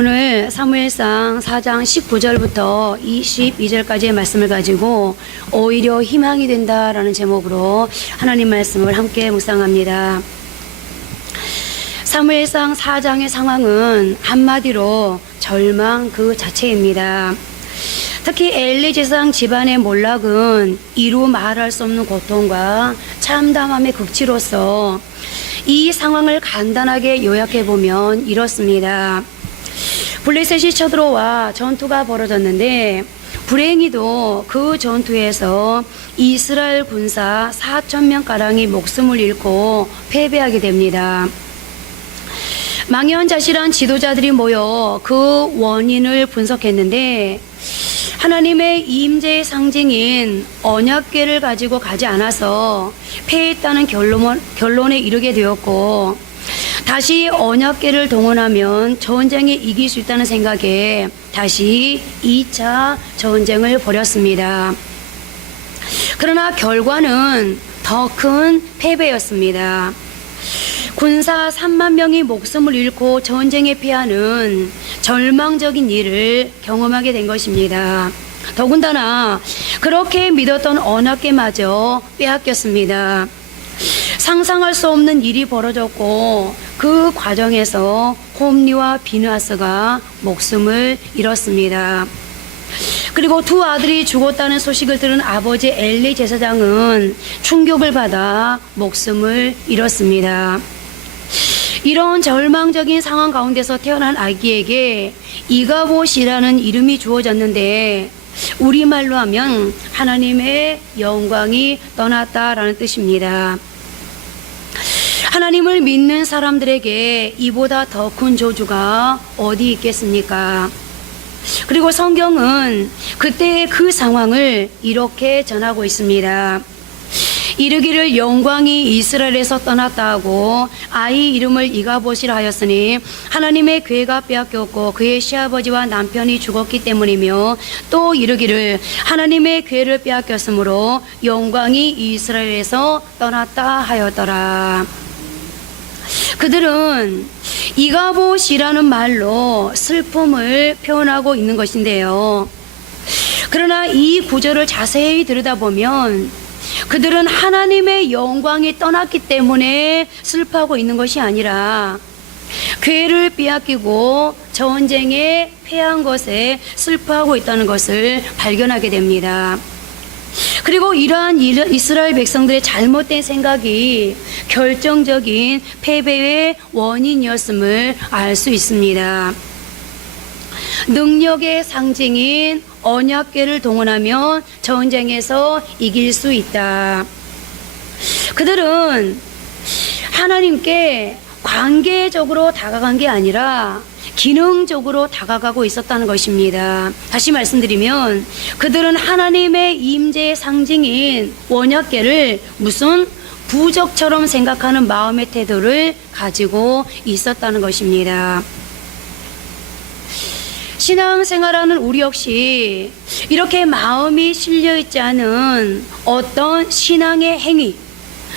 오늘 사무엘상 4장 19절부터 22절까지의 말씀을 가지고 오히려 희망이 된다라는 제목으로 하나님 말씀을 함께 묵상합니다. 사무엘상 4장의 상황은 한마디로 절망 그 자체입니다. 특히 엘리 제사장 집안의 몰락은 이루 말할 수 없는 고통과 참담함의 극치로서 이 상황을 간단하게 요약해보면 이렇습니다. 블레셋이 쳐들어와 전투가 벌어졌는데 불행히도 그 전투에서 이스라엘 군사 4,000명가량이 목숨을 잃고 패배하게 됩니다. 망연자실한 지도자들이 모여 그 원인을 분석했는데 하나님의 임재의 상징인 언약궤를 가지고 가지 않아서 패했다는 결론에 이르게 되었고, 다시 언약궤를 동원하면 전쟁에 이길 수 있다는 생각에 다시 2차 전쟁을 벌였습니다. 그러나 결과는 더 큰 패배였습니다. 군사 3만 명이 목숨을 잃고 전쟁에 패하는 절망적인 일을 경험하게 된 것입니다. 더군다나 그렇게 믿었던 언약궤마저 빼앗겼습니다. 상상할 수 없는 일이 벌어졌고 그 과정에서 홈리와 비느하스가 목숨을 잃었습니다. 그리고 두 아들이 죽었다는 소식을 들은 아버지 엘리 제사장은 충격을 받아 목숨을 잃었습니다. 이런 절망적인 상황 가운데서 태어난 아기에게 이가봇이라는 이름이 주어졌는데 우리말로 하면 하나님의 영광이 떠났다라는 뜻입니다. 하나님을 믿는 사람들에게 이보다 더 큰 저주가 어디 있겠습니까? 그리고 성경은 그때의 그 상황을 이렇게 전하고 있습니다. 이르기를 영광이 이스라엘에서 떠났다 하고 아이 이름을 이가봇이라 하였으니 하나님의 궤가 빼앗겼고 그의 시아버지와 남편이 죽었기 때문이며, 또 이르기를 하나님의 궤를 빼앗겼으므로 영광이 이스라엘에서 떠났다 하였더라. 그들은 이가봇이라는 말로 슬픔을 표현하고 있는 것인데요. 그러나 이 구절을 자세히 들여다보면 그들은 하나님의 영광이 떠났기 때문에 슬퍼하고 있는 것이 아니라 궤를 빼앗기고 전쟁에 패한 것에 슬퍼하고 있다는 것을 발견하게 됩니다. 그리고 이러한 이스라엘 백성들의 잘못된 생각이 결정적인 패배의 원인이었음을 알 수 있습니다. 능력의 상징인 언약궤를 동원하면 전쟁에서 이길 수 있다. 그들은 하나님께 관계적으로 다가간 게 아니라 기능적으로 다가가고 있었다는 것입니다. 다시 말씀드리면 그들은 하나님의 임재의 상징인 언약궤를 무슨 부적처럼 생각하는 마음의 태도를 가지고 있었다는 것입니다. 신앙생활하는 우리 역시 이렇게 마음이 실려있지 않은 어떤 신앙의 행위,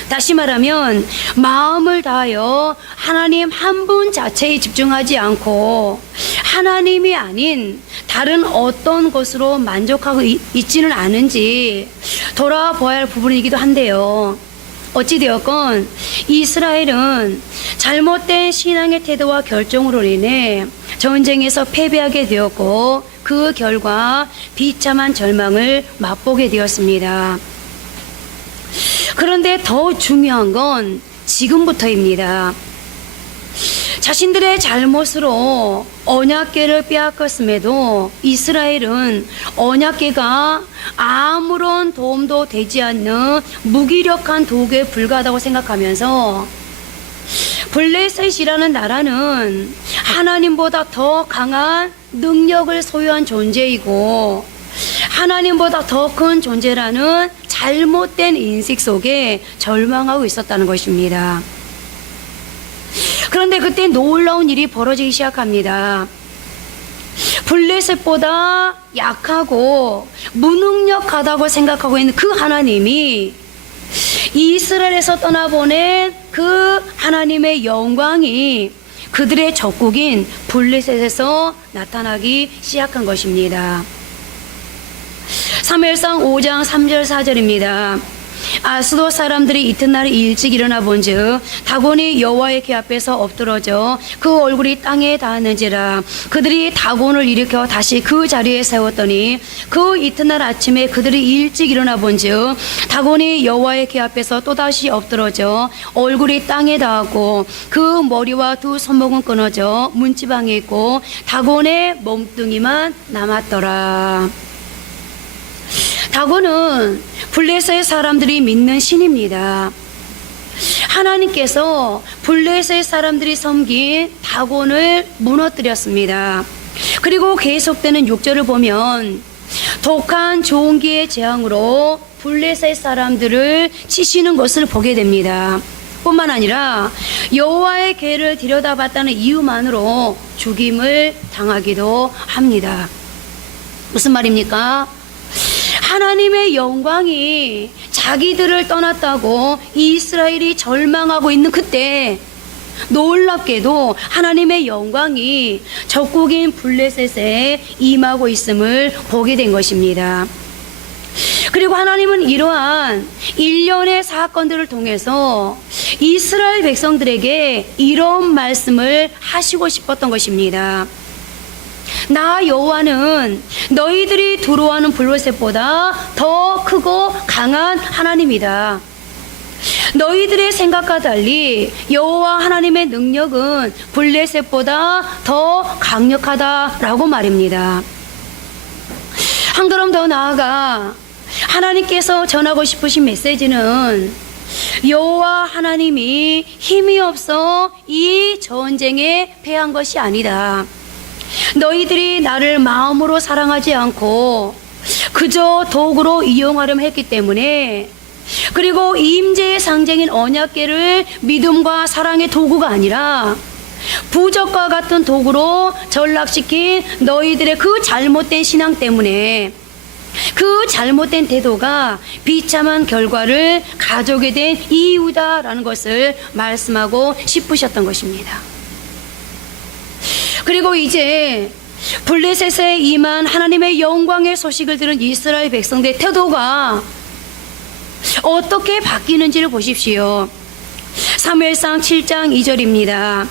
다시 말하면 마음을 다하여 하나님 한 분 자체에 집중하지 않고 하나님이 아닌 다른 어떤 것으로 만족하고 있지는 않은지 돌아보아야 할 부분이기도 한데요. 어찌되었건 이스라엘은 잘못된 신앙의 태도와 결정으로 인해 전쟁에서 패배하게 되었고 그 결과 비참한 절망을 맛보게 되었습니다. 그런데 더 중요한 건 지금부터입니다. 자신들의 잘못으로 언약궤를 빼앗겼음에도 이스라엘은 언약궤가 아무런 도움도 되지 않는 무기력한 도구에 불과하다고 생각하면서 블레셋이라는 나라는 하나님보다 더 강한 능력을 소유한 존재이고 하나님보다 더 큰 존재라는 잘못된 인식 속에 절망하고 있었다는 것입니다. 그런데 그때 놀라운 일이 벌어지기 시작합니다. 블레셋보다 약하고 무능력하다고 생각하고 있는 그 하나님이 이스라엘에서 떠나보낸 그 하나님의 영광이 그들의 적국인 블레셋에서 나타나기 시작한 것입니다. 사무엘상 5장 3절 4절입니다. 아스돗 사람들이 이튿날 일찍 일어나 본즉 다곤이 여호와의 궤 앞에서 엎드러져 그 얼굴이 땅에 닿았는지라. 그들이 다곤을 일으켜 다시 그 자리에 세웠더니 그 이튿날 아침에 그들이 일찍 일어나 본즉 다곤이 여호와의 궤 앞에서 또다시 엎드러져 얼굴이 땅에 닿았고 그 머리와 두 손목은 끊어져 문지방에 있고 다곤의 몸뚱이만 남았더라. 다곤은 블레셋 사람들이 믿는 신입니다. 하나님께서 블레셋 사람들이 섬긴 다곤을 무너뜨렸습니다. 그리고 계속되는 6절을 보면 독한 종기의 재앙으로 블레셋 사람들을 치시는 것을 보게 됩니다. 뿐만 아니라 여호와의 궤를 들여다봤다는 이유만으로 죽임을 당하기도 합니다. 무슨 말입니까? 하나님의 영광이 자기들을 떠났다고 이스라엘이 절망하고 있는 그때 놀랍게도 하나님의 영광이 적국인 블레셋에 임하고 있음을 보게 된 것입니다. 그리고 하나님은 이러한 일련의 사건들을 통해서 이스라엘 백성들에게 이런 말씀을 하시고 싶었던 것입니다. 나 여호와는 너희들이 두려워하는 블레셋보다 더 크고 강한 하나님이다. 너희들의 생각과 달리 여호와 하나님의 능력은 블레셋보다 더 강력하다라고 말입니다. 한 걸음 더 나아가 하나님께서 전하고 싶으신 메시지는 여호와 하나님이 힘이 없어 이 전쟁에 패한 것이 아니다. 너희들이 나를 마음으로 사랑하지 않고 그저 도구로 이용하려면 했기 때문에, 그리고 임재의 상징인 언약궤를 믿음과 사랑의 도구가 아니라 부적과 같은 도구로 전락시킨 너희들의 그 잘못된 신앙 때문에 그 잘못된 태도가 비참한 결과를 가져오게 된 이유다라는 것을 말씀하고 싶으셨던 것입니다. 그리고 이제 블레셋에 임한 하나님의 영광의 소식을 들은 이스라엘 백성들의 태도가 어떻게 바뀌는지를 보십시오. 사무엘상 7장 2절입니다.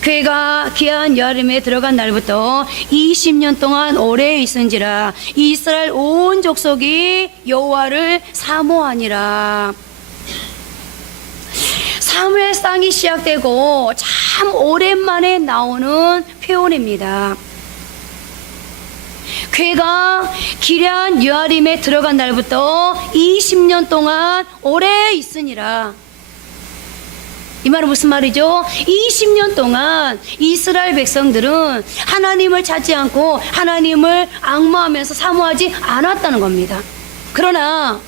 궤가 귀한 여름에 들어간 날부터 20년 동안 오래 있은지라 이스라엘 온 족속이 여호와를 사모하니라. 사무엘상이 시작되고 참 오랜만에 나오는 표현입니다. 궤가 기럇 여아림에 들어간 날부터 20년 동안 오래 있으니라. 이 말은 무슨 말이죠? 20년 동안 이스라엘 백성들은 하나님을 찾지 않고 하나님을 앙모하면서 사모하지 않았다는 겁니다. 그러나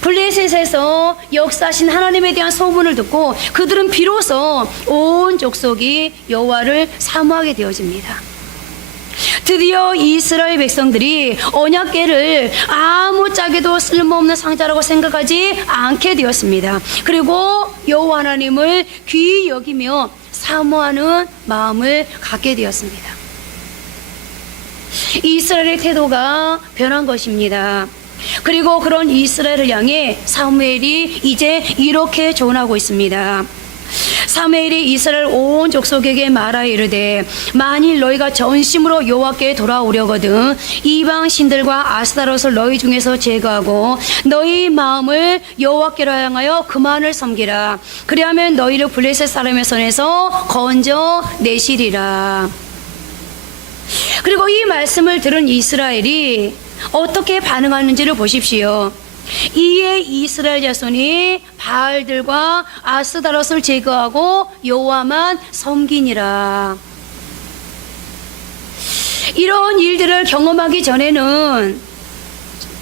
블레셋에서 역사하신 하나님에 대한 소문을 듣고 그들은 비로소 온 족속이 여호와를 사모하게 되어집니다. 드디어 이스라엘 백성들이 언약궤를 아무짝에도 쓸모없는 상자라고 생각하지 않게 되었습니다. 그리고 여호와 하나님을 귀히 여기며 사모하는 마음을 갖게 되었습니다. 이스라엘의 태도가 변한 것입니다. 그리고 그런 이스라엘을 향해 사무엘이 이제 이렇게 조언하고 있습니다. 사무엘이 이스라엘 온 족속에게 말하여 이르되 만일 너희가 전심으로 여호와께 돌아오려거든 이방 신들과 아스타롯을 너희 중에서 제거하고 너희 마음을 여호와께로 향하여 그만을 섬기라. 그리하면 너희를 블레셋 사람의 손에서 건져내시리라. 그리고 이 말씀을 들은 이스라엘이 어떻게 반응하는지를 보십시오. 이에 이스라엘 자손이 바알들과 아스다롯을 제거하고 여호와만 섬기니라. 이런 일들을 경험하기 전에는,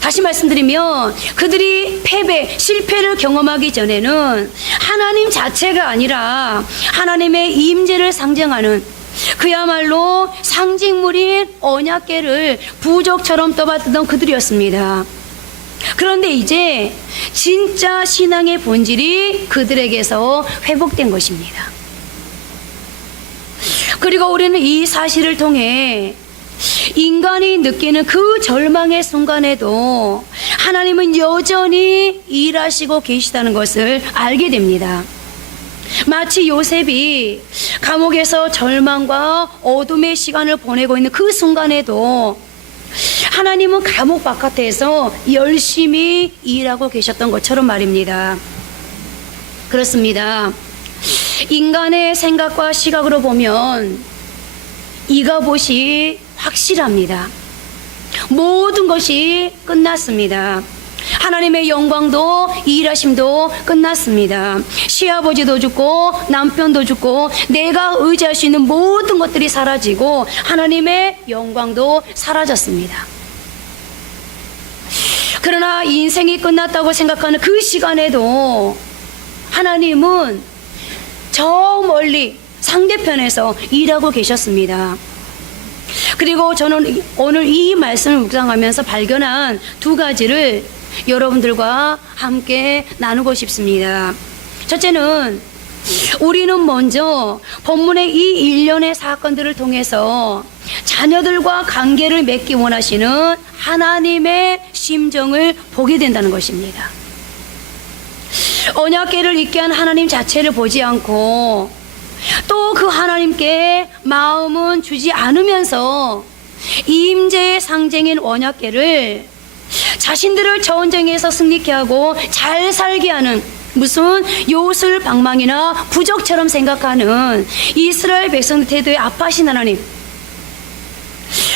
다시 말씀드리면 그들이 패배, 실패를 경험하기 전에는 하나님 자체가 아니라 하나님의 임재를 상징하는 그야말로 상징물인 언약궤를 부적처럼 떠받들던 그들이었습니다. 그런데 이제 진짜 신앙의 본질이 그들에게서 회복된 것입니다. 그리고 우리는 이 사실을 통해 인간이 느끼는 그 절망의 순간에도 하나님은 여전히 일하시고 계시다는 것을 알게 됩니다. 마치 요셉이 감옥에서 절망과 어둠의 시간을 보내고 있는 그 순간에도 하나님은 감옥 바깥에서 열심히 일하고 계셨던 것처럼 말입니다. 그렇습니다. 인간의 생각과 시각으로 보면 이것이 확실합니다. 모든 것이 끝났습니다. 하나님의 영광도 일하심도 끝났습니다. 시아버지도 죽고 남편도 죽고 내가 의지할 수 있는 모든 것들이 사라지고 하나님의 영광도 사라졌습니다. 그러나 인생이 끝났다고 생각하는 그 시간에도 하나님은 저 멀리 상대편에서 일하고 계셨습니다. 그리고 저는 오늘 이 말씀을 묵상하면서 발견한 두 가지를 여러분들과 함께 나누고 싶습니다. 첫째는 우리는 먼저 본문의 이 일련의 사건들을 통해서 자녀들과 관계를 맺기 원하시는 하나님의 심정을 보게 된다는 것입니다. 언약궤를 있게 한 하나님 자체를 보지 않고 또 그 하나님께 마음은 주지 않으면서 임재의 상징인 언약궤를 자신들을 전쟁에서 승리케 하고 잘 살게 하는 무슨 요술방망이나 부적처럼 생각하는 이스라엘 백성들 태도에 아파하신 하나님.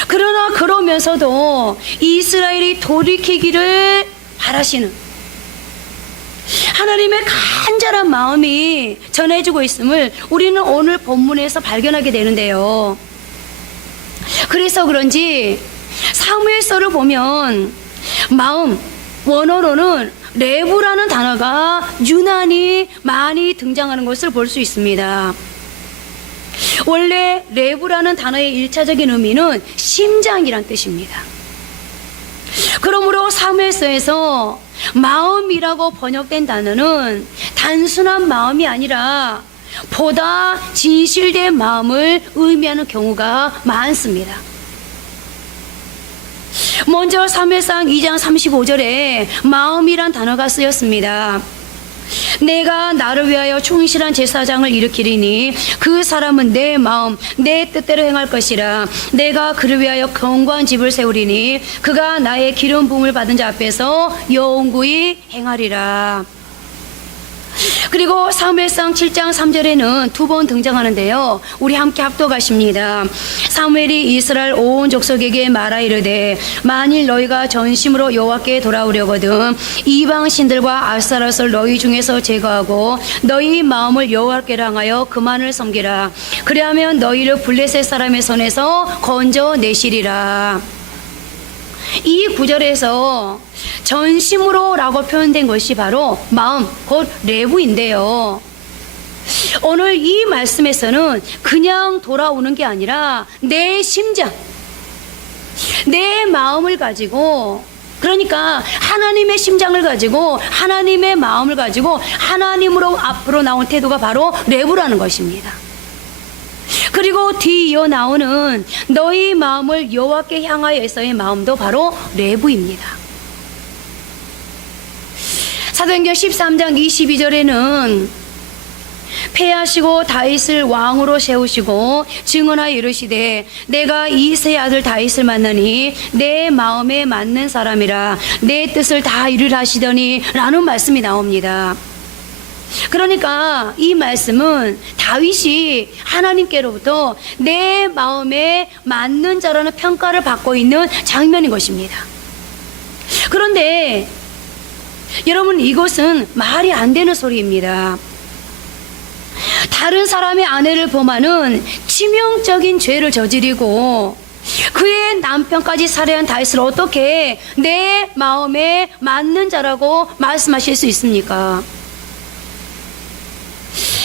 그러나 그러면서도 이스라엘이 돌이키기를 바라시는 하나님의 간절한 마음이 전해지고 있음을 우리는 오늘 본문에서 발견하게 되는데요. 그래서 그런지 사무엘서를 보면 마음, 원어로는 레부라는 단어가 유난히 많이 등장하는 것을 볼 수 있습니다. 원래 레부라는 단어의 일차적인 의미는 심장이란 뜻입니다. 그러므로 사무엘서에서 마음이라고 번역된 단어는 단순한 마음이 아니라 보다 진실된 마음을 의미하는 경우가 많습니다. 먼저 사무엘상 2장 35절에 마음이란 단어가 쓰였습니다. 내가 나를 위하여 충실한 제사장을 일으키리니 그 사람은 내 마음 내 뜻대로 행할 것이라. 내가 그를 위하여 견고한 집을 세우리니 그가 나의 기름 부음을 받은 자 앞에서 영구히 행하리라. 그리고 사무엘상 7장 3절에는 두 번 등장하는데요. 우리 함께 합독하십니다. 사무엘이 이스라엘 온 족속에게 말하 이르되 만일 너희가 전심으로 여호와께 돌아오려거든 이방 신들과 아스타롯을 너희 중에서 제거하고 너희 마음을 여호와께 향하여 그만을 섬기라. 그리하면 너희를 블레셋 사람의 손에서 건져내시리라. 이 구절에서 전심으로 라고 표현된 것이 바로 마음, 곧 레부인데요. 오늘 이 말씀에서는 그냥 돌아오는 게 아니라 내 심장, 내 마음을 가지고, 그러니까 하나님의 심장을 가지고 하나님의 마음을 가지고 하나님으로 앞으로 나온 태도가 바로 레부라는 것입니다. 그리고 뒤이어 나오는 너희 마음을 여호와께 향하여서의 마음도 바로 레부입니다. 사도행전 13장 22절에는 패하시고 다윗을 왕으로 세우시고 증언하여 이르시되 내가 이새의 아들 다윗을 만나니 내 마음에 맞는 사람이라 내 뜻을 다 이루라 하시더니 라는 말씀이 나옵니다. 그러니까 이 말씀은 다윗이 하나님께로부터 내 마음에 맞는 자라는 평가를 받고 있는 장면인 것입니다. 그런데 여러분, 이것은 말이 안 되는 소리입니다. 다른 사람의 아내를 범하는 치명적인 죄를 저지르고 그의 남편까지 살해한 다윗을 어떻게 내 마음에 맞는 자라고 말씀하실 수 있습니까?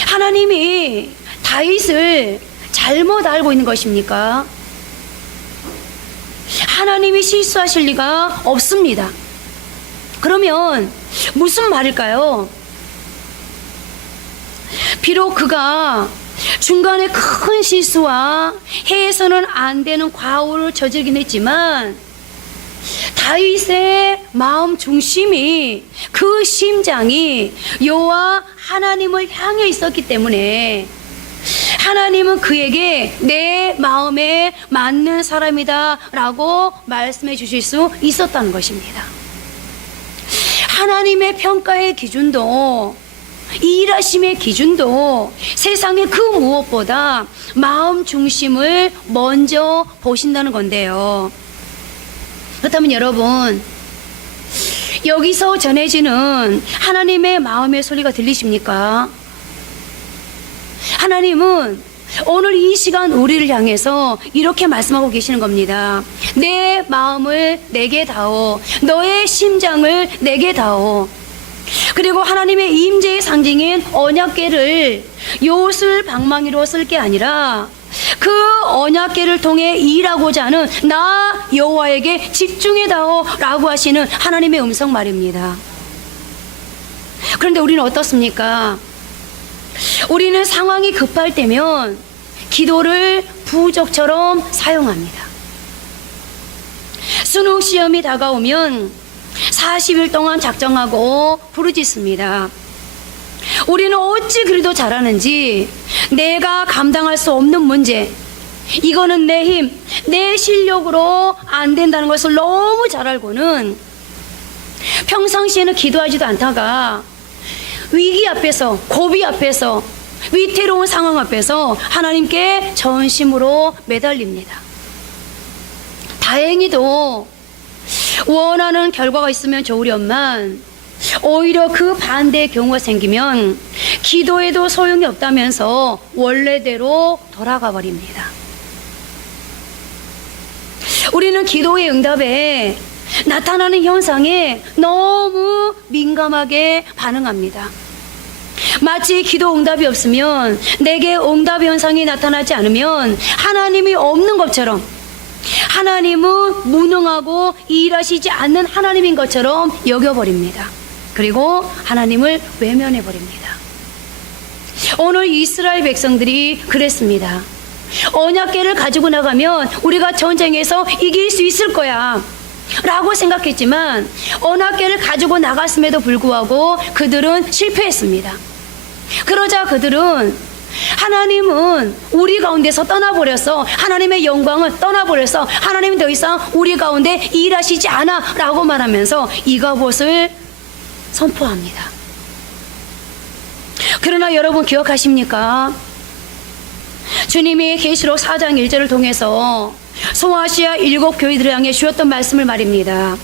하나님이 다윗을 잘못 알고 있는 것입니까? 하나님이 실수하실 리가 없습니다. 그러면 무슨 말일까요? 비록 그가 중간에 큰 실수와 해서는 안 되는 과오를 저지르긴 했지만 다윗의 마음 중심이, 그 심장이 여호와 하나님을 향해 있었기 때문에 하나님은 그에게 내 마음에 맞는 사람이다 라고 말씀해 주실 수 있었다는 것입니다. 하나님의 평가의 기준도, 일하심의 기준도 세상의 그 무엇보다 마음 중심을 먼저 보신다는 건데요. 그렇다면 여러분, 여기서 전해지는 하나님의 마음의 소리가 들리십니까? 하나님은 오늘 이 시간 우리를 향해서 이렇게 말씀하고 계시는 겁니다. 내 마음을 내게 다오, 너의 심장을 내게 다오. 그리고 하나님의 임재의 상징인 언약궤를 요술 방망이로 쓸 게 아니라 그 언약궤를 통해 일하고자 하는 나 여호와에게 집중해다오 라고 하시는 하나님의 음성 말입니다. 그런데 우리는 어떻습니까? 우리는 상황이 급할 때면 기도를 부적처럼 사용합니다. 수능 시험이 다가오면 40일 동안 작정하고 부르짖습니다. 우리는 어찌 그리도 잘하는지, 내가 감당할 수 없는 문제, 이거는 내 힘, 내 실력으로 안 된다는 것을 너무 잘 알고는 평상시에는 기도하지도 않다가 위기 앞에서, 고비 앞에서, 위태로운 상황 앞에서 하나님께 전심으로 매달립니다. 다행히도 원하는 결과가 있으면 좋으련만 오히려 그 반대의 경우가 생기면 기도해도 소용이 없다면서 원래대로 돌아가 버립니다. 우리는 기도의 응답에 나타나는 현상에 너무 민감하게 반응합니다. 마치 기도 응답이 없으면, 내게 응답 현상이 나타나지 않으면 하나님이 없는 것처럼, 하나님은 무능하고 일하시지 않는 하나님인 것처럼 여겨버립니다. 그리고 하나님을 외면해버립니다. 오늘 이스라엘 백성들이 그랬습니다. 언약궤를 가지고 나가면 우리가 전쟁에서 이길 수 있을 거야 라고 생각했지만 언약궤를 가지고 나갔음에도 불구하고 그들은 실패했습니다. 그러자 그들은 하나님은 우리 가운데서 떠나버렸어, 하나님의 영광은 떠나버렸어, 하나님은 더 이상 우리 가운데 일하시지 않아 라고 말하면서 이가봇을 선포합니다. 그러나 여러분 기억하십니까? 주님이 계시록 4장 1절을 통해서 소아시아 7 교회들을 향해 주셨던 말씀을 말입니다.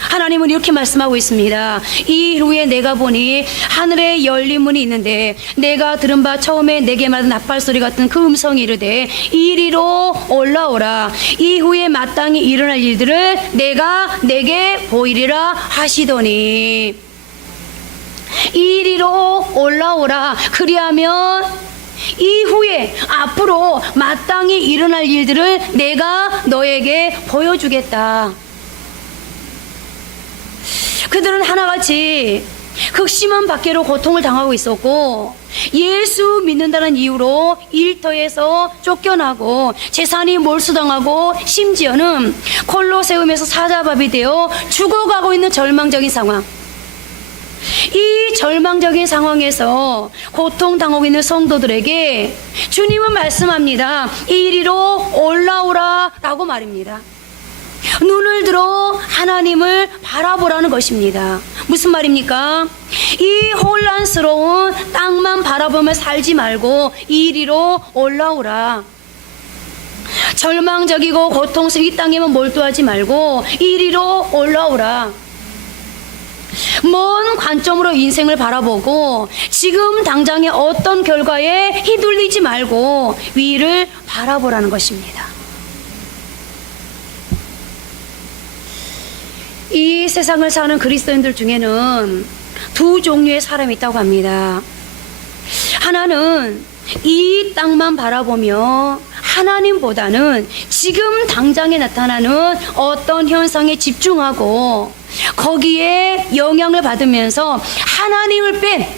하나님은 이렇게 말씀하고 있습니다. 이 후에 내가 보니 하늘에 열린 문이 있는데 내가 들은 바 처음에 내게 말한 나팔소리 같은 그 음성이 이르되 이리로 올라오라. 이후에 마땅히 일어날 일들을 내가 내게 보이리라 하시더니, 이리로 올라오라. 그리하면 이후에 앞으로 마땅히 일어날 일들을 내가 너에게 보여주겠다. 그들은 하나같이 극심한 박해로 고통을 당하고 있었고, 예수 믿는다는 이유로 일터에서 쫓겨나고 재산이 몰수당하고 심지어는 콜로세움에서 사자밥이 되어 죽어가고 있는 절망적인 상황. 이 절망적인 상황에서 고통당하고 있는 성도들에게 주님은 말씀합니다. 이리로 올라오라 라고 말입니다. 눈을 들어 하나님을 바라보라는 것입니다. 무슨 말입니까? 이 혼란스러운 땅만 바라보며 살지 말고 이리로 올라오라. 절망적이고 고통스러운 이 땅에만 몰두하지 말고 이리로 올라오라. 먼 관점으로 인생을 바라보고 지금 당장의 어떤 결과에 휘둘리지 말고 위를 바라보라는 것입니다. 이 세상을 사는 그리스도인들 중에는 두 종류의 사람이 있다고 합니다. 하나는 이 땅만 바라보며 하나님보다는 지금 당장에 나타나는 어떤 현상에 집중하고 거기에 영향을 받으면서 하나님을 뺀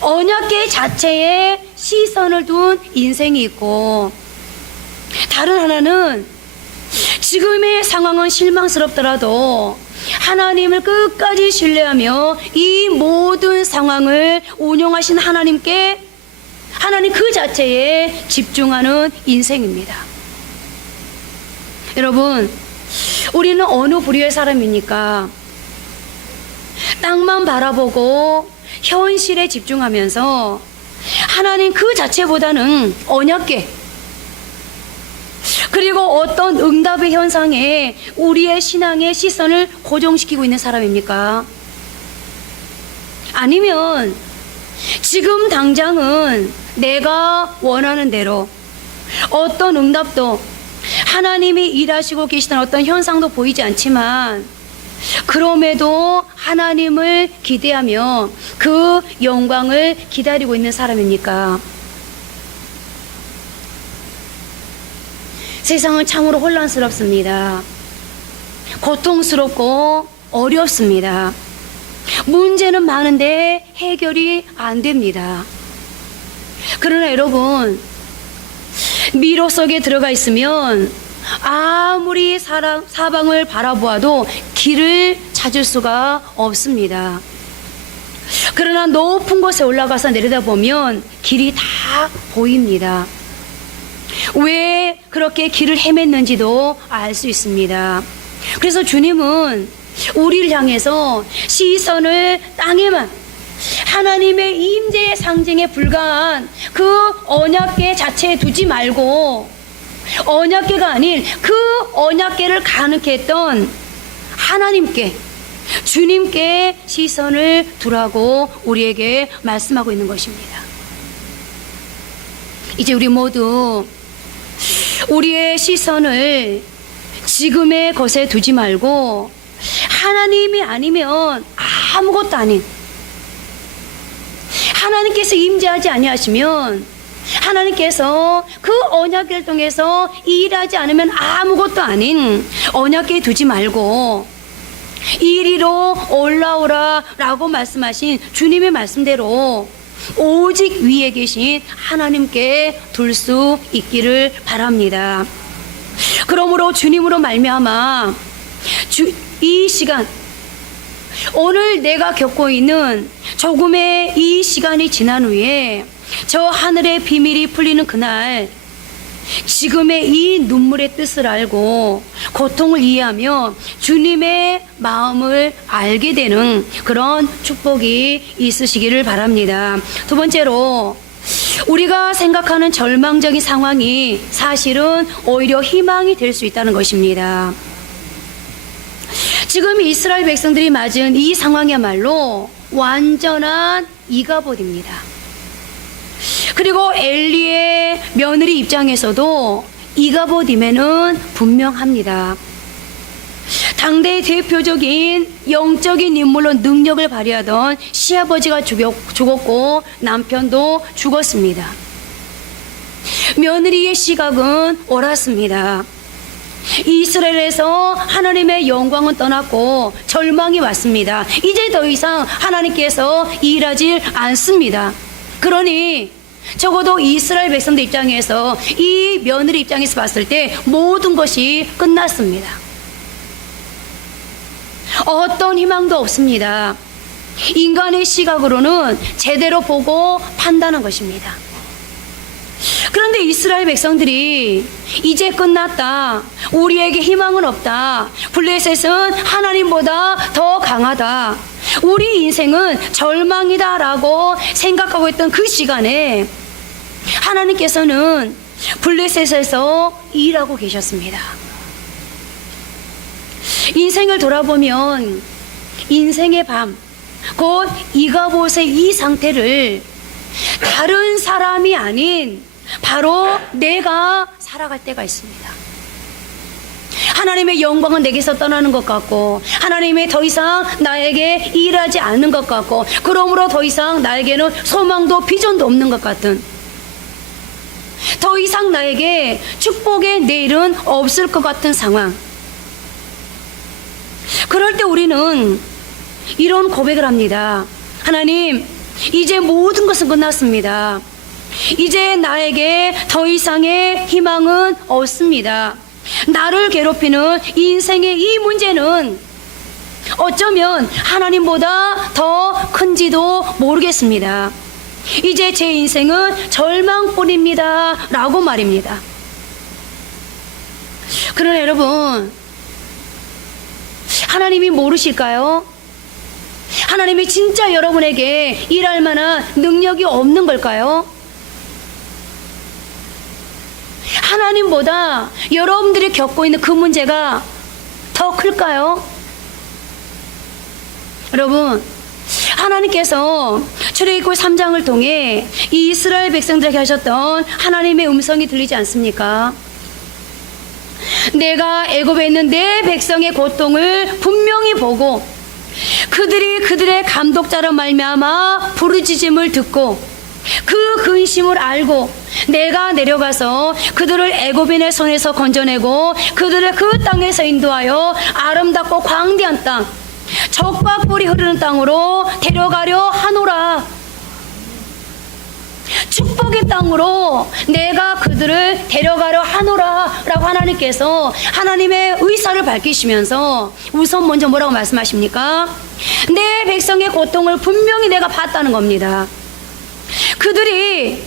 언약계 자체에 시선을 둔 인생이 있고, 다른 하나는 지금의 상황은 실망스럽더라도 하나님을 끝까지 신뢰하며 이 모든 상황을 운영하신 하나님께, 하나님 그 자체에 집중하는 인생입니다. 여러분, 우리는 어느 부류의 사람입니까? 땅만 바라보고 현실에 집중하면서 하나님 그 자체보다는 언약계, 그리고 어떤 응답의 현상에 우리의 신앙의 시선을 고정시키고 있는 사람입니까? 아니면 지금 당장은 내가 원하는 대로 어떤 응답도, 하나님이 일하시고 계시던 어떤 현상도 보이지 않지만 그럼에도 하나님을 기대하며 그 영광을 기다리고 있는 사람입니까? 세상은 참으로 혼란스럽습니다. 고통스럽고 어렵습니다. 문제는 많은데 해결이 안 됩니다. 그러나 여러분, 미로 속에 들어가 있으면 아무리 사방을 바라보아도 길을 찾을 수가 없습니다. 그러나 높은 곳에 올라가서 내려다보면 길이 다 보입니다. 왜 그렇게 길을 헤맸는지도 알 수 있습니다. 그래서 주님은 우리를 향해서 시선을 땅에만, 하나님의 임재의 상징에 불과한 그 언약궤 자체에 두지 말고, 언약궤가 아닌 그 언약궤를 가능케 했던 하나님께, 주님께 시선을 두라고 우리에게 말씀하고 있는 것입니다. 이제 우리 모두 우리의 시선을 지금의 것에 두지 말고 하나님이 아니면 아무것도 아닌, 하나님께서 임재하지 아니하시면, 하나님께서 그 언약궤를 통해서 일하지 않으면 아무것도 아닌 언약궤에 두지 말고 이리로 올라오라 라고 말씀하신 주님의 말씀대로 오직 위에 계신 하나님께 둘 수 있기를 바랍니다. 그러므로 주님으로 말미암아 이 시간, 오늘 내가 겪고 있는 조금의 이 시간이 지난 후에 저 하늘의 비밀이 풀리는 그날, 지금의 이 눈물의 뜻을 알고 고통을 이해하며 주님의 마음을 알게 되는 그런 축복이 있으시기를 바랍니다. 두 번째로, 우리가 생각하는 절망적인 상황이 사실은 오히려 희망이 될 수 있다는 것입니다. 지금 이스라엘 백성들이 맞은 이 상황이야말로 완전한 이가봇입니다. 그리고 엘리의 며느리 입장에서도 이가봇임에는 분명합니다. 당대의 대표적인 영적인 인물로 능력을 발휘하던 시아버지가 죽었고 남편도 죽었습니다. 며느리의 시각은 옳았습니다. 이스라엘에서 하나님의 영광은 떠났고 절망이 왔습니다. 이제 더 이상 하나님께서 일하지 않습니다. 그러니 적어도 이스라엘 백성들 입장에서, 이 며느리 입장에서 봤을 때 모든 것이 끝났습니다. 어떤 희망도 없습니다. 인간의 시각으로는 제대로 보고 판단한 것입니다. 그런데 이스라엘 백성들이 이제 끝났다, 우리에게 희망은 없다, 블레셋은 하나님보다 더 강하다, 우리 인생은 절망이다 라고 생각하고 있던 그 시간에 하나님께서는 블레셋에서 일하고 계셨습니다. 인생을 돌아보면 인생의 밤, 곧 이가봇의 이 상태를 다른 사람이 아닌 바로 내가 살아갈 때가 있습니다. 하나님의 영광은 내게서 떠나는 것 같고, 하나님의 더 이상 나에게 일하지 않는 것 같고, 그러므로 더 이상 나에게는 소망도 비전도 없는 것 같은, 더 이상 나에게 축복의 내일은 없을 것 같은 상황. 그럴 때 우리는 이런 고백을 합니다. 하나님, 이제 모든 것은 끝났습니다. 이제 나에게 더 이상의 희망은 없습니다. 나를 괴롭히는 인생의 이 문제는 어쩌면 하나님보다 더 큰지도 모르겠습니다. 이제 제 인생은 절망뿐입니다 라고 말입니다. 그러나 여러분, 하나님이 모르실까요? 하나님이 진짜 여러분에게 일할 만한 능력이 없는 걸까요? 하나님보다 여러분들이 겪고 있는 그 문제가 더 클까요? 여러분, 하나님께서 출애굽기 3장을 통해 이 이스라엘 백성들에게 하셨던 하나님의 음성이 들리지 않습니까? 내가 애굽에 있는 내 백성의 고통을 분명히 보고 그들이 그들의 감독자로 말미암아 부르짖음을 듣고 그 근심을 알고 내가 내려가서 그들을 애굽인의 손에서 건져내고 그들을 그 땅에서 인도하여 아름답고 광대한 땅, 젖과 꿀이 흐르는 땅으로 데려가려 하노라. 축복의 땅으로 내가 그들을 데려가려 하노라 라고 하나님께서 하나님의 의사를 밝히시면서 우선 먼저 뭐라고 말씀하십니까? 내 백성의 고통을 분명히 내가 봤다는 겁니다. 그들이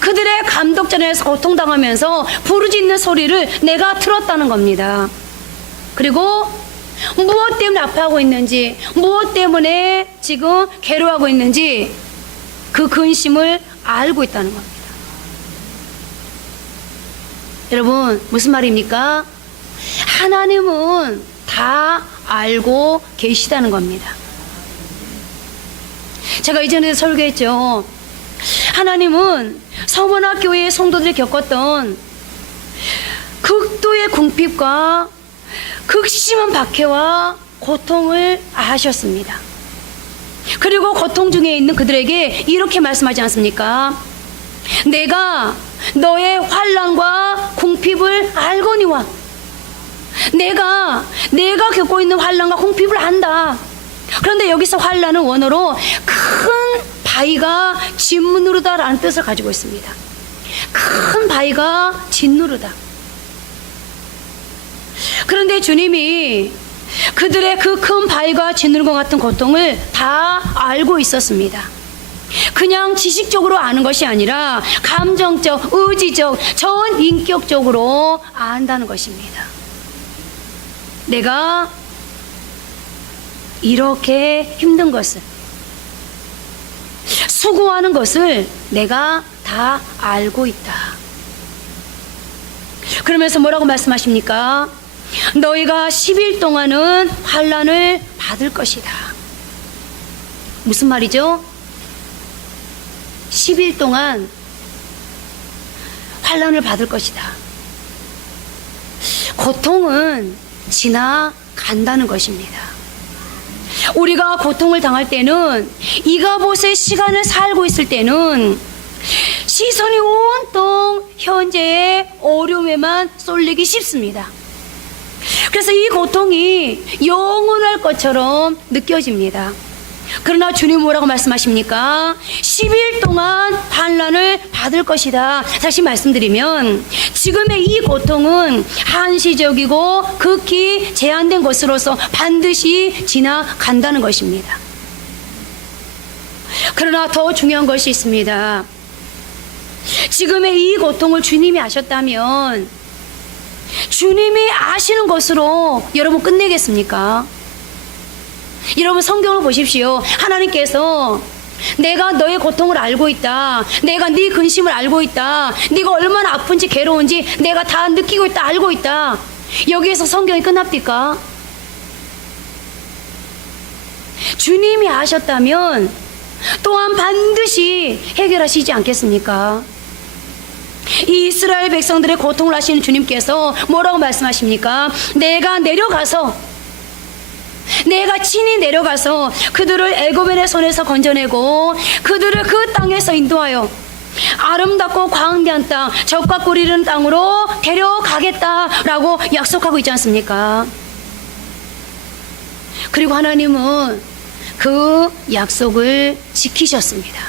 그들의 감독전에서 고통당하면서 부르짖는 소리를 내가 들었다는 겁니다. 그리고 무엇 때문에 아파하고 있는지, 무엇 때문에 지금 괴로워하고 있는지 그 근심을 알고 있다는 겁니다. 여러분, 무슨 말입니까? 하나님은 다 알고 계시다는 겁니다. 제가 이전에 설교했죠. 하나님은 서머나 교회의 성도들이 겪었던 극도의 궁핍과 극심한 박해와 고통을 아셨습니다. 그리고 고통 중에 있는 그들에게 이렇게 말씀하지 않습니까? 내가 너의 환난과 궁핍을 알거니와 내가 겪고 있는 환난과 궁핍을 안다. 그런데 여기서 환난은 원어로 큰 바위가 짓누르다라는 뜻을 가지고 있습니다. 큰 바위가 짓누르다. 그런데 주님이 그들의 그 큰 바위가 짓누른 것 같은 고통을 다 알고 있었습니다. 그냥 지식적으로 아는 것이 아니라 감정적, 의지적, 전 인격적으로 안다는 것입니다. 내가 이렇게 힘든 것을, 수고하는 것을 내가 다 알고 있다. 그러면서 뭐라고 말씀하십니까? 너희가 10일 동안은 환난을 받을 것이다. 무슨 말이죠? 10일 동안 환난을 받을 것이다. 고통은 지나간다는 것입니다. 우리가 고통을 당할 때는, 이가봇의 시간을 살고 있을 때는 시선이 온통 현재의 어려움에만 쏠리기 쉽습니다. 그래서 이 고통이 영원할 것처럼 느껴집니다. 그러나 주님 뭐라고 말씀하십니까? 10일 동안 환난을 받을 것이다. 다시 말씀드리면 지금의 이 고통은 한시적이고 극히 제한된 것으로서 반드시 지나간다는 것입니다. 그러나 더 중요한 것이 있습니다. 지금의 이 고통을 주님이 아셨다면 주님이 아시는 것으로 여러분 끝내겠습니까? 여러분 성경을 보십시오. 하나님께서 내가 너의 고통을 알고 있다. 내가 네 근심을 알고 있다. 네가 얼마나 아픈지 괴로운지 내가 다 느끼고 있다. 알고 있다. 여기에서 성경이 끝납니까? 주님이 아셨다면 또한 반드시 해결하시지 않겠습니까? 이 이스라엘 백성들의 고통을 하시는 주님께서 뭐라고 말씀하십니까? 내가 친히 내려가서 그들을 애굽인의 손에서 건져내고 그들을 그 땅에서 인도하여 아름답고 광대한 땅, 젖과 꿀이 흐르는 땅으로 데려가겠다라고 약속하고 있지 않습니까? 그리고 하나님은 그 약속을 지키셨습니다.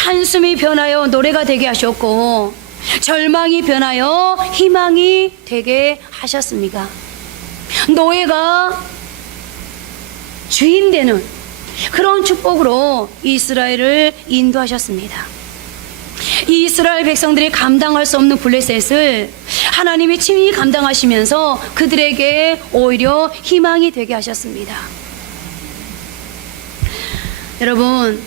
한숨이 변하여 노래가 되게 하셨고 절망이 변하여 희망이 되게 하셨습니다. 노예가 주인 되는 그런 축복으로 이스라엘을 인도하셨습니다. 이스라엘 백성들이 감당할 수 없는 블레셋을 하나님이 친히 감당하시면서 그들에게 오히려 희망이 되게 하셨습니다. 여러분,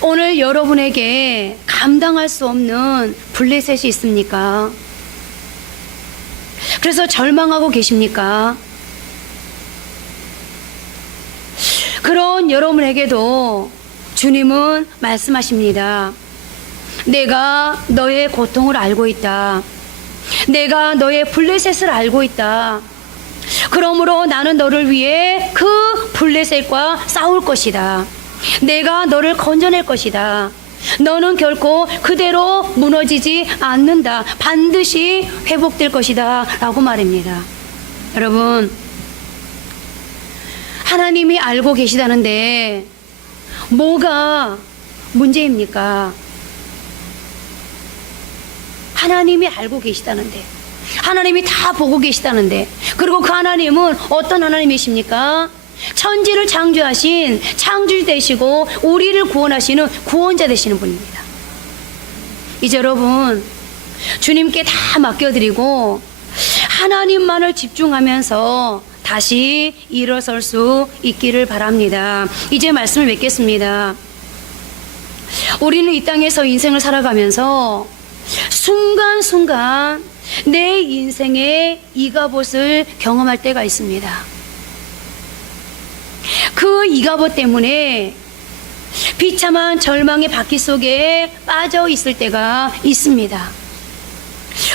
오늘 여러분에게 감당할 수 없는 블레셋이 있습니까? 그래서 절망하고 계십니까? 그런 여러분에게도 주님은 말씀하십니다. 내가 너의 고통을 알고 있다. 내가 너의 블레셋을 알고 있다. 그러므로 나는 너를 위해 그 블레셋과 싸울 것이다. 내가 너를 건져낼 것이다. 너는 결코 그대로 무너지지 않는다. 반드시 회복될 것이다. 라고 말합니다. 여러분, 하나님이 알고 계시다는데 뭐가 문제입니까? 하나님이 알고 계시다는데, 하나님이 다 보고 계시다는데, 그리고 그 하나님은 어떤 하나님이십니까? 천지를 창조하신 창조주 되시고 우리를 구원하시는 구원자 되시는 분입니다. 이제 여러분, 주님께 다 맡겨드리고 하나님만을 집중하면서 다시 일어설 수 있기를 바랍니다. 이제 말씀을 맺겠습니다. 우리는 이 땅에서 인생을 살아가면서 순간순간 내 인생의 이가봇을 경험할 때가 있습니다. 그 이가봇 때문에 비참한 절망의 바퀴 속에 빠져 있을 때가 있습니다.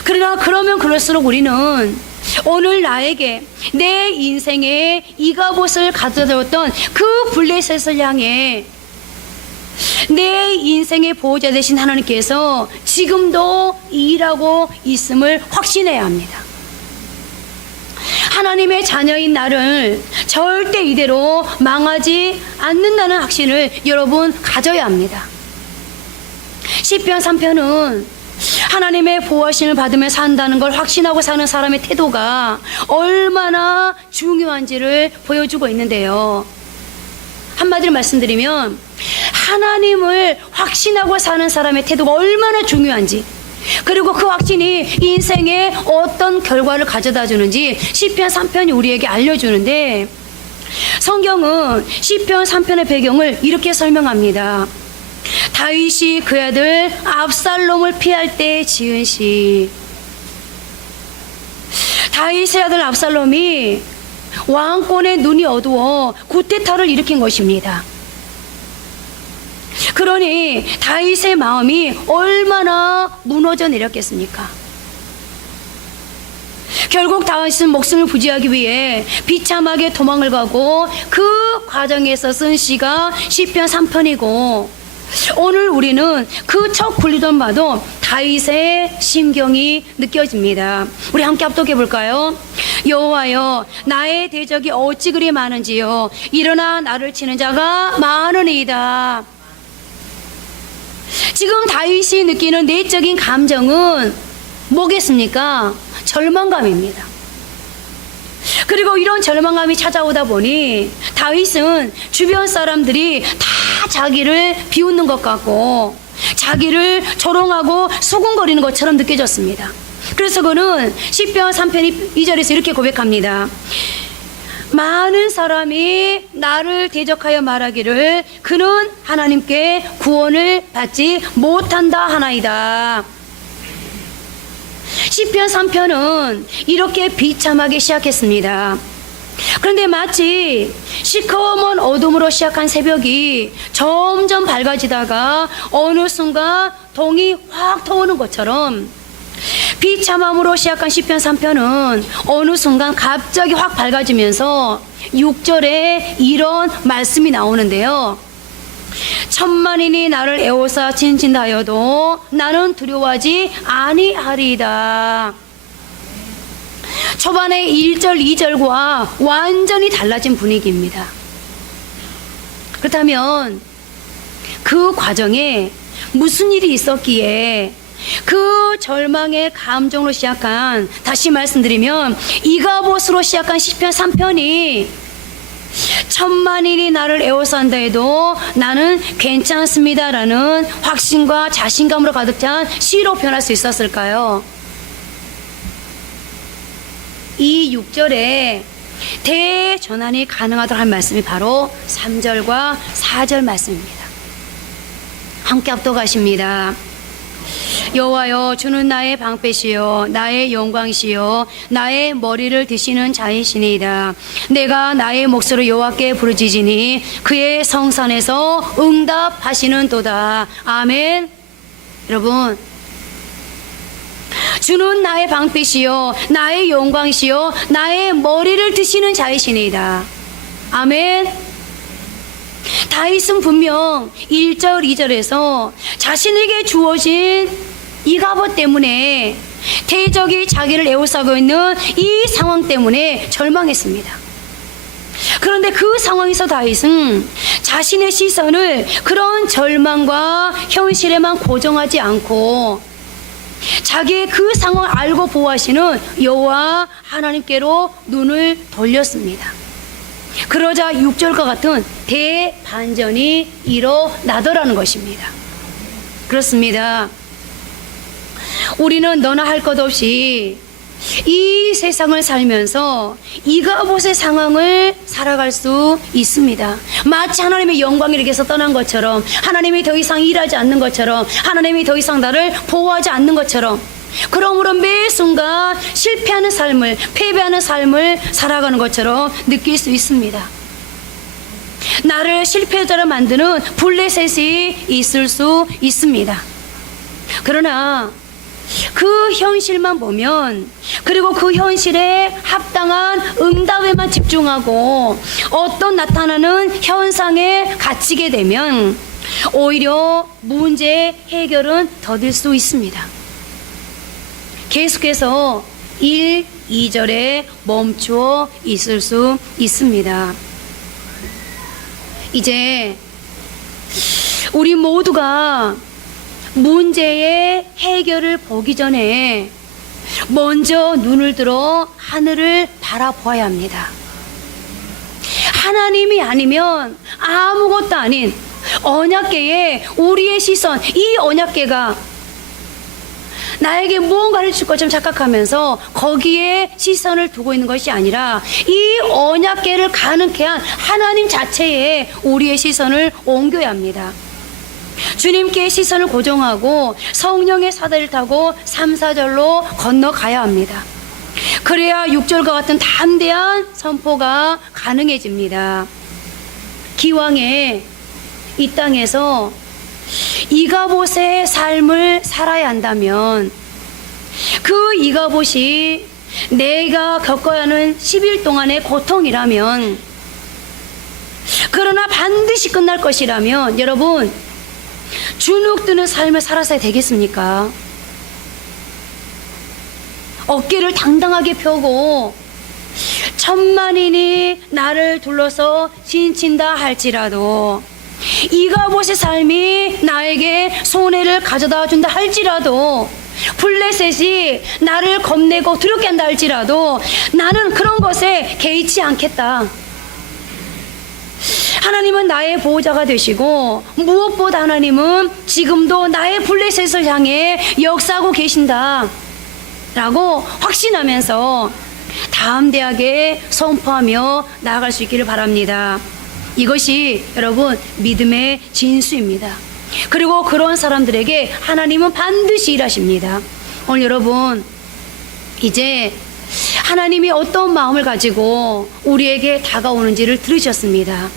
그러나 그러면 그럴수록 우리는 오늘 나에게 내 인생의 이가봇을 가져다줬던 그 블레셋을 향해 내 인생의 보호자 되신 하나님께서 지금도 일하고 있음을 확신해야 합니다. 하나님의 자녀인 나를 절대 이대로 망하지 않는다는 확신을 여러분 가져야 합니다. 시편 3편은 하나님의 보호하심을 받으며 산다는 걸 확신하고 사는 사람의 태도가 얼마나 중요한지를 보여주고 있는데요. 한마디로 말씀드리면 하나님을 확신하고 사는 사람의 태도가 얼마나 중요한지, 그리고 그 확신이 인생에 어떤 결과를 가져다 주는지 시편 3편이 우리에게 알려주는데, 성경은 시편 3편의 배경을 이렇게 설명합니다. 다윗이 그 아들 압살롬을 피할 때 지은 시. 다윗의 아들 압살롬이 왕권의 눈이 어두워 구테타를 일으킨 것입니다. 그러니 다윗의 마음이 얼마나 무너져 내렸겠습니까? 결국 다윗은 목숨을 부지하기 위해 비참하게 도망을 가고 그 과정에서 쓴 시가 시편 3편이고, 오늘 우리는 그 첫 굴리던 바도 다윗의 심경이 느껴집니다. 우리 함께 합독해 볼까요? 여호와여, 나의 대적이 어찌 그리 많은지요. 일어나 나를 치는 자가 많으니이다. 지금 다윗이 느끼는 내적인 감정은 뭐겠습니까? 절망감입니다. 그리고 이런 절망감이 찾아오다 보니 다윗은 주변 사람들이 다 자기를 비웃는 것 같고 자기를 조롱하고 수군거리는 것처럼 느껴졌습니다. 그래서 그는 시편 3편 2절에서 이렇게 고백합니다. 많은 사람이 나를 대적하여 말하기를 그는 하나님께 구원을 받지 못한다 하나이다. 시편 3편은 이렇게 비참하게 시작했습니다. 그런데 마치 시커먼 어둠으로 시작한 새벽이 점점 밝아지다가 어느 순간 동이 확 터오는 것처럼 비참함으로 시작한 시편 3편은 어느 순간 갑자기 확 밝아지면서 6절에 이런 말씀이 나오는데요. 천만인이 나를 애워싸 진진다 하여도 나는 두려워하지 아니하리이다. 초반에 1절, 2절과 완전히 달라진 분위기입니다. 그렇다면 그 과정에 무슨 일이 있었기에 그 절망의 감정으로 시작한, 다시 말씀드리면 이가봇으로 시작한 시편 3편이 천만인이 나를 애워싼다 해도 나는 괜찮습니다라는 확신과 자신감으로 가득 찬 시로 변할 수 있었을까요? 이 6절에 대전환이 가능하도록 한 말씀이 바로 3절과 4절 말씀입니다. 함께 합독하십니다. 여호와여, 주는 나의 방패시요 나의 영광이시요 나의 머리를 드시는 자이시니이다. 내가 나의 몫으로 여호와께 부르짖으니 그의 성산에서 응답하시는도다. 아멘. 여러분, 주는 나의 방패시요 나의 영광이시요 나의 머리를 드시는 자이시니이다. 아멘. 다윗은 분명 1절, 2절에서 자신에게 주어진 이가봇 때문에, 대적이 자기를 에워싸고 있는 이 상황 때문에 절망했습니다. 그런데 그 상황에서 다윗은 자신의 시선을 그런 절망과 현실에만 고정하지 않고 자기의 그 상황을 알고 보호하시는 여호와 하나님께로 눈을 돌렸습니다. 그러자 6절과 같은 대반전이 일어나더라는 것입니다. 그렇습니다. 우리는 너나 할 것 없이 이 세상을 살면서 이가봇의 상황을 살아갈 수 있습니다. 마치 하나님의 영광이 이렇게서 떠난 것처럼, 하나님이 더 이상 일하지 않는 것처럼, 하나님이 더 이상 나를 보호하지 않는 것처럼, 그러므로 매 순간 실패하는 삶을, 패배하는 삶을 살아가는 것처럼 느낄 수 있습니다. 나를 실패자로 만드는 블레셋이 있을 수 있습니다. 그러나 그 현실만 보면, 그리고 그 현실에 합당한 응답에만 집중하고 어떤 나타나는 현상에 갇히게 되면 오히려 문제 해결은 더딜 수 있습니다. 계속해서 1, 2절에 멈추어 있을 수 있습니다. 이제 우리 모두가 문제의 해결을 보기 전에 먼저 눈을 들어 하늘을 바라보아야 합니다. 하나님이 아니면 아무것도 아닌 언약궤에 우리의 시선, 이 언약궤가 나에게 무언가를 줄 것처럼 착각하면서 거기에 시선을 두고 있는 것이 아니라 이 언약궤를 가능케 한 하나님 자체에 우리의 시선을 옮겨야 합니다. 주님께 시선을 고정하고 성령의 사다리를 타고 3, 4절로 건너가야 합니다. 그래야 6절과 같은 담대한 선포가 가능해집니다. 기왕에 이 땅에서 이가봇의 삶을 살아야 한다면 그 이가봇이 내가 겪어야 하는 10일 동안의 고통이라면, 그러나 반드시 끝날 것이라면 여러분, 주눅 드는 삶을 살아서야 되겠습니까? 어깨를 당당하게 펴고 천만인이 나를 둘러서 진친다 할지라도, 이가봇의 삶이 나에게 손해를 가져다 준다 할지라도, 블레셋이 나를 겁내고 두렵게 한다 할지라도 나는 그런 것에 개의치 않겠다. 하나님은 나의 보호자가 되시고 무엇보다 하나님은 지금도 나의 블레셋을 향해 역사하고 계신다 라고 확신하면서 담대하게 선포하며 나아갈 수 있기를 바랍니다. 이것이 여러분 믿음의 진수입니다. 그리고 그런 사람들에게 하나님은 반드시 일하십니다. 오늘 여러분, 이제 하나님이 어떤 마음을 가지고 우리에게 다가오는지를 들으셨습니다.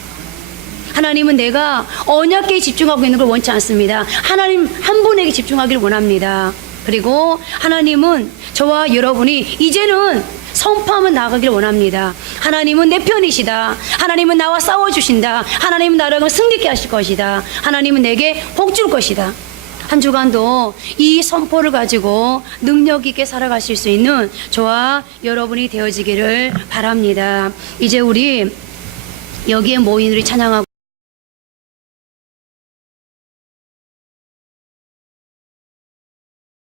하나님은 내가 언약궤에 집중하고 있는 걸 원치 않습니다. 하나님 한 분에게 집중하기를 원합니다. 그리고 하나님은 저와 여러분이 이제는 선포하면 나아가기를 원합니다. 하나님은 내 편이시다. 하나님은 나와 싸워주신다. 하나님은 나를 승리케 하실 것이다. 하나님은 내게 복 줄 것이다. 한 주간도 이 선포를 가지고 능력 있게 살아가실 수 있는 저와 여러분이 되어지기를 바랍니다. 이제 우리 여기에 모인 우리 찬양하고